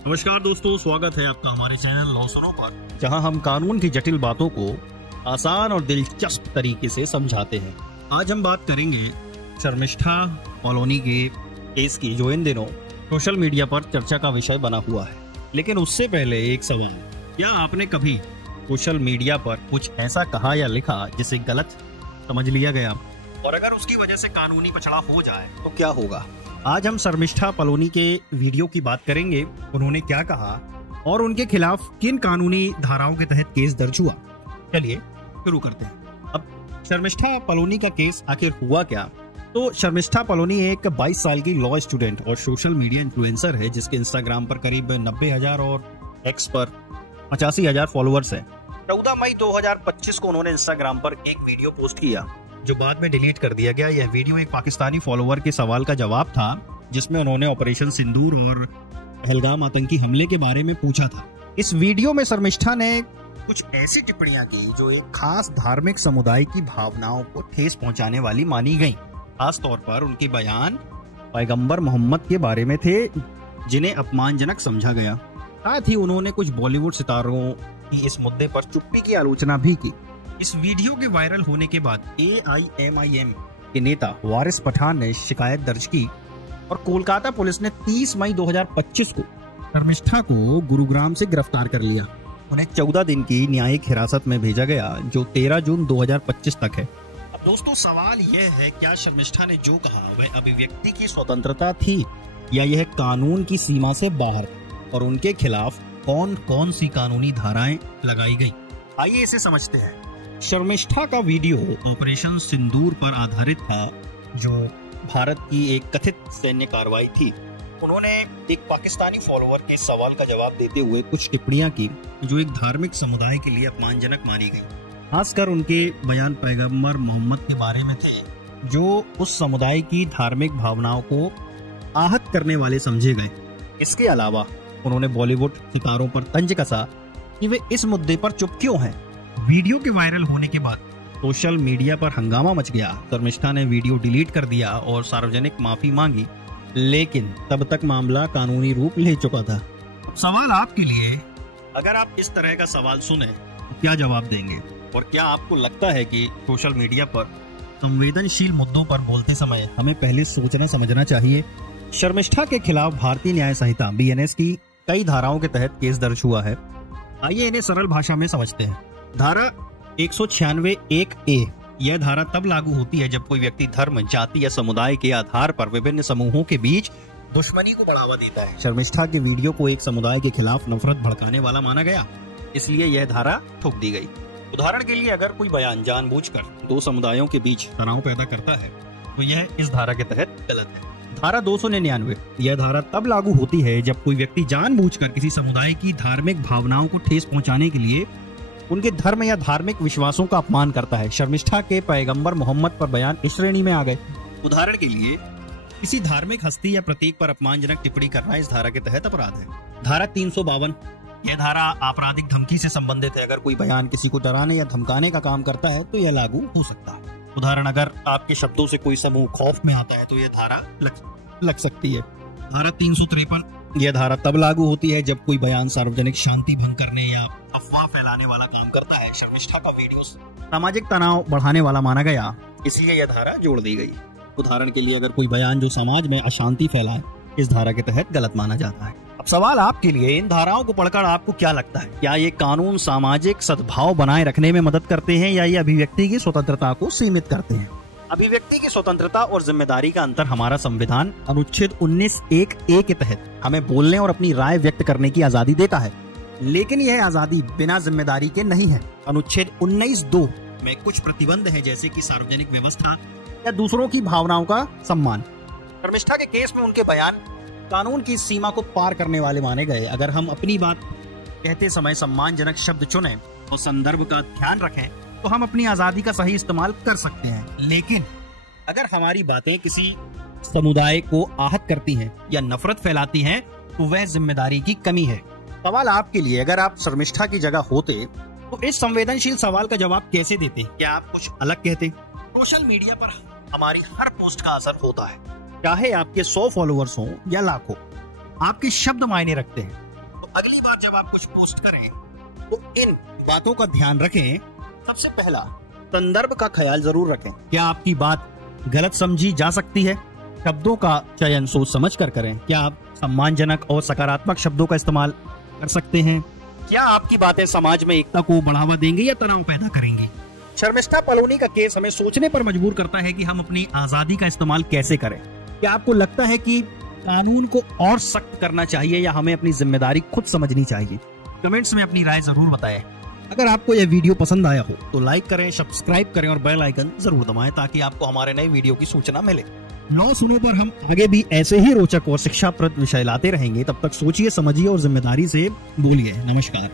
नमस्कार दोस्तों, स्वागत है आपका हमारे चैनल लॉ सुनो पर, जहां हम कानून की जटिल बातों को आसान और दिलचस्प तरीके से समझाते हैं। आज हम बात करेंगे शर्मिष्ठा कॉलोनी के केस की, जो इन दिनों सोशल मीडिया पर चर्चा का विषय बना हुआ है। लेकिन उससे पहले एक सवाल, क्या आपने कभी सोशल मीडिया पर कुछ ऐसा कहा या लिखा जिसे गलत समझ लिया गया, और अगर उसकी वजह से कानूनी पछड़ा हो जाए तो क्या होगा? आज हम शर्मिष्ठा कॉलोनी के वीडियो की बात करेंगे, उन्होंने क्या कहा और उनके खिलाफ किन कानूनी धाराओं के तहत केस दर्ज हुआ। चलिए शुरू करते हैं। अब शर्मिष्ठा कॉलोनी का केस आखिर हुआ क्या? तो शर्मिष्ठा कॉलोनी एक 22 साल की लॉ स्टूडेंट और सोशल मीडिया इन्फ्लुएंसर है, जिसके इंस्टाग्राम पर करीब 90,000 और एक्स पर 85,000 फॉलोअर्स है। 14 मई 2025 को उन्होंने इंस्टाग्राम पर एक वीडियो पोस्ट किया, जो बाद में डिलीट कर दिया गया। यह वीडियो एक पाकिस्तानी फॉलोअर के सवाल का जवाब था, जिसमें उन्होंने ऑपरेशन सिंदूर और पहलगाम आतंकी हमले के बारे में पूछा था। इस वीडियो में शर्मिष्ठा ने कुछ ऐसी टिप्पणियां की जो एक खास धार्मिक समुदाय की भावनाओं को ठेस पहुंचाने वाली मानी गई। खास तौर पर उनके बयान पैगंबर मोहम्मद के बारे में थे, जिन्हें अपमानजनक समझा गया। साथ ही उन्होंने कुछ बॉलीवुड सितारों की इस मुद्दे पर चुप्पी की आलोचना भी की। इस वीडियो के वायरल होने के बाद AIMIM के नेता वारिस पठान ने शिकायत दर्ज की और कोलकाता पुलिस ने 30 मई 2025 को शर्मिष्ठा को गुरुग्राम से गिरफ्तार कर लिया। उन्हें 14 दिन की न्यायिक हिरासत में भेजा गया, जो 13 जून 2025 तक है। अब दोस्तों, सवाल यह है, क्या शर्मिष्ठा ने जो कहा वह अभिव्यक्ति की स्वतंत्रता थी या यह कानून की सीमा से बाहर था, और उनके खिलाफ कौन कौन सी कानूनी धाराएं लगाई गई? आइए इसे समझते हैं। शर्मिष्ठा का वीडियो ऑपरेशन सिंदूर पर आधारित था, जो भारत की एक कथित सैन्य कार्रवाई थी। उन्होंने एक पाकिस्तानी फॉलोअर के सवाल का जवाब देते हुए कुछ टिप्पणियां की जो एक धार्मिक समुदाय के लिए अपमानजनक मानी गई। खासकर उनके बयान पैगंबर मोहम्मद के बारे में थे, जो उस समुदाय की धार्मिक भावनाओं को आहत करने वाले समझे गए। इसके अलावा उन्होंने बॉलीवुड सितारों पर तंज कसा कि वे इस मुद्दे पर चुप क्यों हैं। वीडियो के वायरल होने के बाद सोशल मीडिया पर हंगामा मच गया। शर्मिष्ठा ने वीडियो डिलीट कर दिया और सार्वजनिक माफी मांगी, लेकिन तब तक मामला कानूनी रूप ले चुका था। सवाल आपके लिए, अगर आप इस तरह का सवाल सुने तो क्या जवाब देंगे? और क्या आपको लगता है कि सोशल मीडिया पर संवेदनशील मुद्दों पर बोलते समय हमें पहले सोचना समझना चाहिए? शर्मिष्ठा के खिलाफ भारतीय न्याय संहिता BNS की कई धाराओं के तहत केस दर्ज हुआ है। आइए इन्हें सरल भाषा में समझते हैं। धारा 196(1)A, यह धारा तब लागू होती है जब कोई व्यक्ति धर्म, जाति या समुदाय के आधार पर विभिन्न समूहों के बीच दुश्मनी को बढ़ावा देता है। शर्मिष्ठा के वीडियो को एक समुदाय के खिलाफ नफरत भड़काने वाला माना गया, इसलिए यह धारा थोप दी गई। उदाहरण के लिए, अगर कोई बयान जानबूझकर दो समुदायों के बीच तनाव पैदा करता है तो यह इस धारा के तहत गलत है। धारा 299, यह धारा तब लागू होती है जब कोई व्यक्ति जानबूझकर किसी समुदाय की धार्मिक भावनाओं को ठेस पहुंचाने के लिए उनके धर्म या धार्मिक विश्वासों का अपमान करता है। शर्मिष्ठा के पैगंबर मोहम्मद पर बयान इस श्रेणी में आ गए। उदाहरण के लिए, किसी धार्मिक हस्ती या प्रतीक पर अपमानजनक टिप्पणी करना इस धारा के तहत अपराध है। धारा 352, यह धारा आपराधिक धमकी से संबंधित है। अगर कोई बयान किसी को डराने या धमकाने का काम करता है तो यह लागू हो सकता है। उदाहरण, अगर आपके शब्दों से कोई समूह खौफ में आता है तो यह धारा लग सकती है। धारा 353, यह धारा तब लागू होती है जब कोई बयान सार्वजनिक शांति भंग करने या अफवाह फैलाने वाला काम करता है। शर्मिष्ठा का वीडियो सामाजिक तनाव बढ़ाने वाला माना गया, इसलिए यह धारा जोड़ दी गई। उदाहरण के लिए, अगर कोई बयान जो समाज में अशांति फैलाए, इस धारा के तहत गलत माना जाता है। अब सवाल आपके लिए, इन धाराओं को पढ़कर आपको क्या लगता है? क्या ये कानून सामाजिक सद्भाव बनाए रखने में मदद करते हैं या ये अभिव्यक्ति की स्वतंत्रता को सीमित करते हैं? अभिव्यक्ति की स्वतंत्रता और जिम्मेदारी का अंतर हमारा संविधान अनुच्छेद 19(1)A के तहत हमें बोलने और अपनी राय व्यक्त करने की आजादी देता है, लेकिन यह आजादी बिना जिम्मेदारी के नहीं है। अनुच्छेद 19(2) में कुछ प्रतिबंध हैं, जैसे कि सार्वजनिक व्यवस्था या दूसरों की भावनाओं का सम्मान। शर्मिष्ठा के केस में उनके बयान कानून की सीमा को पार करने वाले माने गए। अगर हम अपनी बात कहते समय सम्मानजनक शब्द चुनें और संदर्भ का ध्यान रखें तो हम अपनी आजादी का सही इस्तेमाल कर सकते हैं। लेकिन अगर हमारी बातें किसी समुदाय को आहत करती हैं या नफरत फैलाती हैं तो वह जिम्मेदारी की कमी है। सवाल आपके लिए, अगर आप शर्मिष्ठा की जगह होते तो इस संवेदनशील सवाल का जवाब कैसे देते? क्या आप कुछ अलग कहते? सोशल मीडिया पर हमारी हर पोस्ट का असर होता है, चाहे आपके 100 फॉलोअर्स हों या लाखों। आपके शब्द मायने रखते हैं। अगली बार जब आप कुछ पोस्ट करें तो इन बातों का ध्यान रखें। सबसे पहला, संदर्भ का ख्याल जरूर रखें। क्या आपकी बात गलत समझी जा सकती है? शब्दों का चयन सोच समझ कर करें। क्या आप सम्मानजनक और सकारात्मक शब्दों का इस्तेमाल कर सकते हैं? क्या आपकी बातें समाज में एकता को बढ़ावा देंगे या तनाव पैदा करेंगे? शर्मिष्ठा पलोनी का केस हमें सोचने पर मजबूर करता है कि हम अपनी आजादी का इस्तेमाल कैसे करें। क्या आपको लगता है कि कानून को और सख्त करना चाहिए या हमें अपनी जिम्मेदारी खुद समझनी चाहिए? कमेंट्स में अपनी राय जरूर बताएं। अगर आपको यह वीडियो पसंद आया हो तो लाइक करें, सब्सक्राइब करें और बेल आइकन जरूर दबाएं ताकि आपको हमारे नए वीडियो की सूचना मिले। लॉ सुनो पर हम आगे भी ऐसे ही रोचक और शिक्षाप्रद विषय लाते रहेंगे। तब तक सोचिए, समझिए और जिम्मेदारी से बोलिए। नमस्कार।